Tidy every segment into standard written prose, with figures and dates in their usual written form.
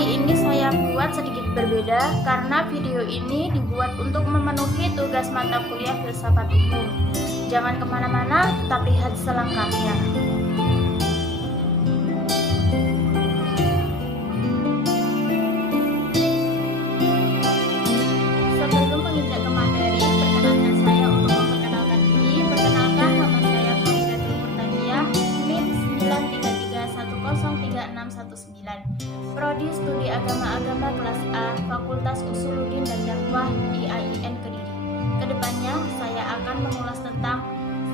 Kali ini saya buat sedikit berbeda karena video ini dibuat untuk memenuhi tugas mata kuliah filsafat umum. Jangan kemana-mana, tetap lihat selengkapnya. Sebelum menginjak ke materi, perkenalkan saya untuk memperkenalkan diri. Perkenalkan, nama saya Faridatul Murtadiyah, NIM 933103619. Prodi Studi Agama kelas A, Fakultas Usuluddin dan Dakwah IAIN Kediri. Kedepannya saya akan mengulas tentang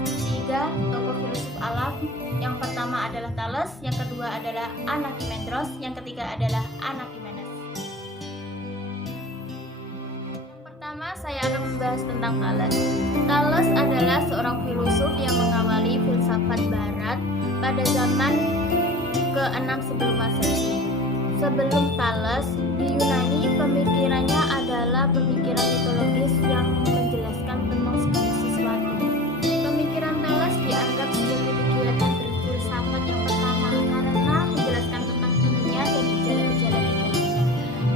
3 tokoh filsuf alam. Yang pertama adalah Thales, yang kedua adalah Anaximandros, yang ketiga adalah Anaximenes. Yang pertama saya akan membahas tentang Thales. Thales adalah seorang filosof yang mengawali filsafat barat pada zaman ke-6 sebelum Masehi. Sebelum Thales, di Yunani pemikirannya adalah pemikiran mitologis yang menjelaskan tentang segala sesuatu. Pemikiran Thales dianggap sebagai kegiatan berfilsafat yang pertama karena menjelaskan tentang dunia dan gejala-gejala di dalamnya,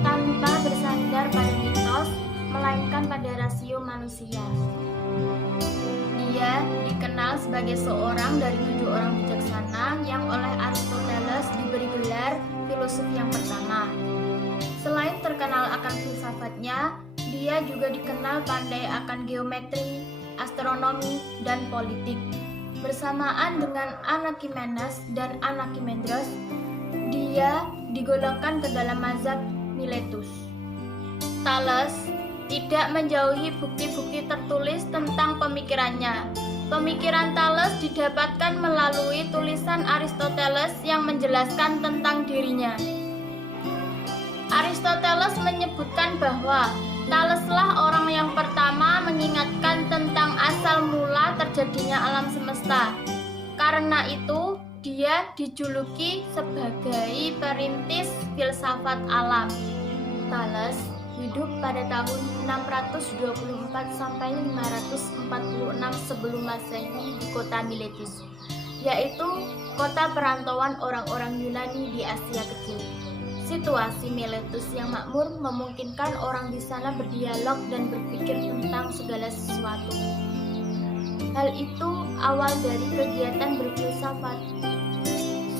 tanpa bersandar pada mitos, melainkan pada rasio manusia. Dia dikenal sebagai seorang dari 7 orang bijaksana yang oleh Aristoteles diberi gelar filosof yang pertama. Selain terkenal akan filsafatnya, dia juga dikenal pandai akan geometri, astronomi, dan politik. Bersamaan dengan Anaximenes dan Anaximandros, dia digolongkan ke dalam mazhab Miletus. Thales tidak menjauhi bukti-bukti tertulis tentang pemikirannya. Pemikiran Thales didapatkan melalui tulisan Aristoteles yang menjelaskan tentang dirinya. Aristoteles menyebutkan bahwa Thaleslah orang yang pertama mengingatkan tentang asal mula terjadinya alam semesta. Karena itu, dia dijuluki sebagai perintis filsafat alam. Thales hidup pada tahun 624 sampai 546 sebelum Masehi di kota Miletus, yaitu kota perantauan orang-orang Yunani di Asia Kecil. Situasi Miletus yang makmur memungkinkan orang di sana berdialog dan berpikir tentang segala sesuatu. Hal itu awal dari kegiatan berfilsafat,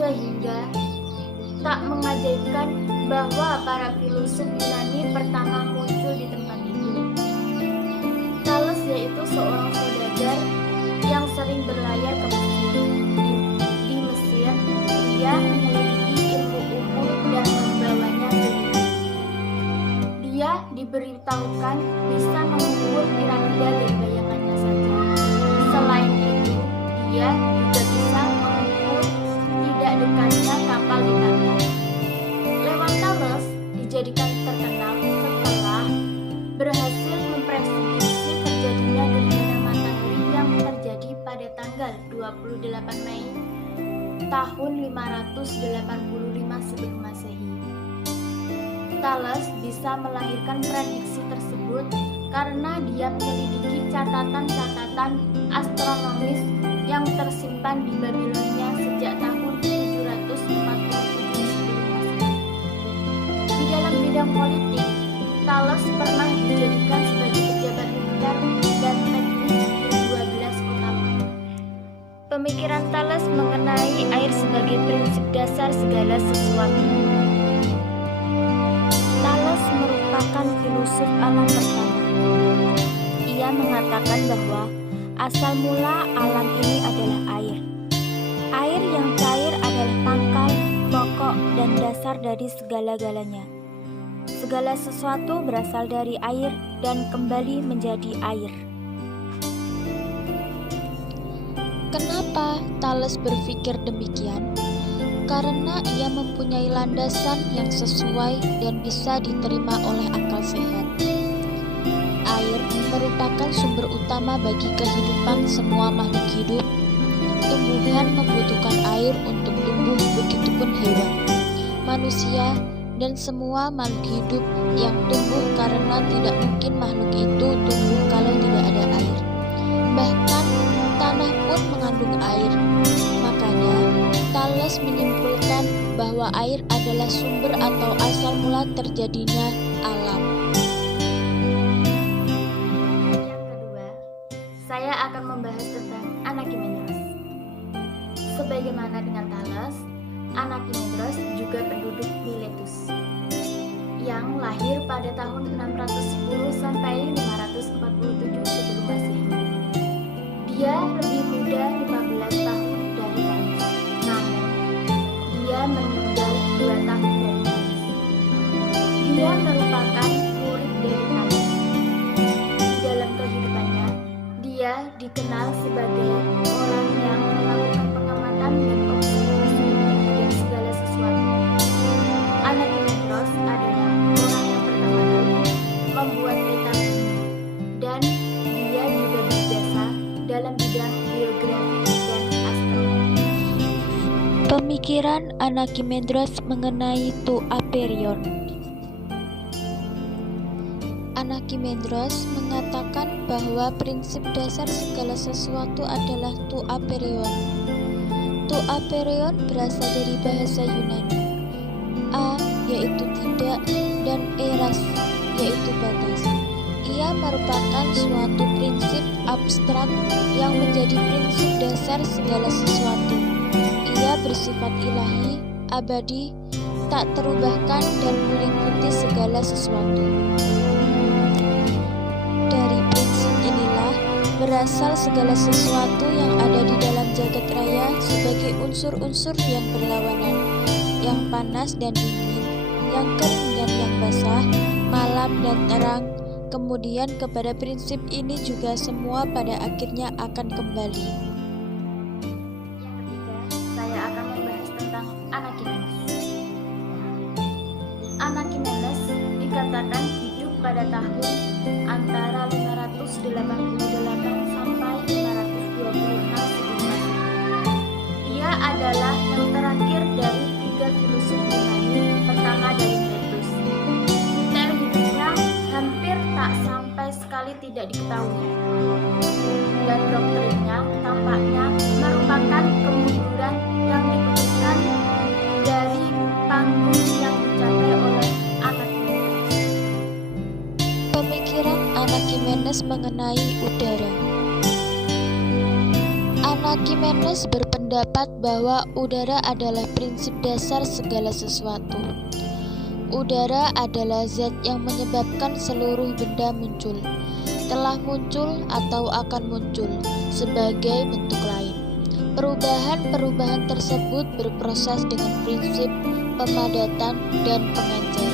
sehingga tak mengajaibkan bahwa para filosof Yunani pertama muncul di tempat itu. Thales yaitu seorang saudagar yang sering berlayar ke Mesir. Di Mesir, dia menyelidiki ilmu umum dan membawanya ke Yunani. Dia diberitahukan bisa mengubur piramida dari bayangannya saja. Selain itu, dia juga bisa mengukur tidak dekatnya kapal di pantai. Thales dijadikan terkenal setelah berhasil memprediksi terjadinya gerhana matahari yang terjadi pada tanggal 28 Mei tahun 585 sebelum Masehi. Thales bisa melahirkan prediksi tersebut karena dia menyelidiki catatan-catatan astronomis yang tersimpan di Babilonia sejak tahun 747 dalam bidang politik. Thales pernah dijadikan sebagai pejabat militer dan teknis di 12 kota. Pemikiran Thales mengenai air sebagai prinsip dasar segala sesuatu. Thales merupakan filosof alam pertama. Ia mengatakan bahwa asal mula alam ini adalah air. Air yang cair adalah pangkal, pokok, dan dasar dari segala-galanya. Segala sesuatu berasal dari air dan kembali menjadi air. Kenapa Thales berpikir demikian? Karena ia mempunyai landasan yang sesuai dan bisa diterima oleh akal sehat. Air merupakan sumber utama bagi kehidupan semua makhluk hidup. Tumbuhan membutuhkan air untuk tumbuh, begitupun hewan, manusia, dan semua makhluk hidup yang tumbuh karena tidak mungkin makhluk itu tumbuh kalau tidak ada air. Bahkan tanah pun mengandung air. Makanya Thales menyimpulkan bahwa air adalah sumber atau asal mula terjadinya alam. Yang kedua, saya akan membahas tentang Anaximenes. Sebagaimana dengan Thales, Anaximenes juga penduduk Miletus yang lahir pada tahun 610 sampai 547 sebelum Masehi. Dia lebih muda 15 tahun dari Thales, namun dia meninggal 2 tahun dari Thales. Dia merupakan murid dari Thales. Di dalam kehidupannya, dia dikenal sebagai orang yang melakukan pengamatan dan observasi terhadap segala sesuatu. Anaximenes adalah orang yang pertama kali membuat peta bumi, dan dia juga berjasa dalam bidang geografi dan astronomi. Pemikiran Anaximenes mengenai Tuaperion. Anaximenes mengatakan bahwa prinsip dasar segala sesuatu adalah Tuaperion. Tuaperion berasal dari bahasa Yunani. A yaitu tidak dan eras yaitu batas. Ia merupakan suatu prinsip abstrak yang menjadi prinsip dasar segala sesuatu. Ia bersifat ilahi, abadi, tak terubahkan dan meliputi segala sesuatu. Dari prinsip inilah berasal segala sesuatu yang ada di dalam jagat raya sebagai unsur-unsur yang berlawanan, yang panas dan dingin, yang kering dan yang basah, malam dan terang. Kemudian kepada prinsip ini juga semua pada akhirnya akan kembali. Yang ketiga, saya akan membahas tentang Anaximenes. Anaximenes dikatakan hidup pada tahun antara 588 sampai 526 sebelum Masehi. Dia adalah yang terakhir dari 3 filosof Yunani pertama dari Miletus. Detail hidupnya hampir tak sampai sekali tidak diketahui, dan doktrinnya tampaknya merupakan kemunduran yang diputuskan dari panggung yang dicapai oleh Anaximenes. Pemikiran Anaximenes mengenai udara. Anaximenes berpendapat bahwa udara adalah prinsip dasar segala sesuatu. Udara adalah zat yang menyebabkan seluruh benda muncul, telah muncul atau akan muncul sebagai bentuk lain. Perubahan-perubahan tersebut berproses dengan prinsip pemadatan dan pengenceran.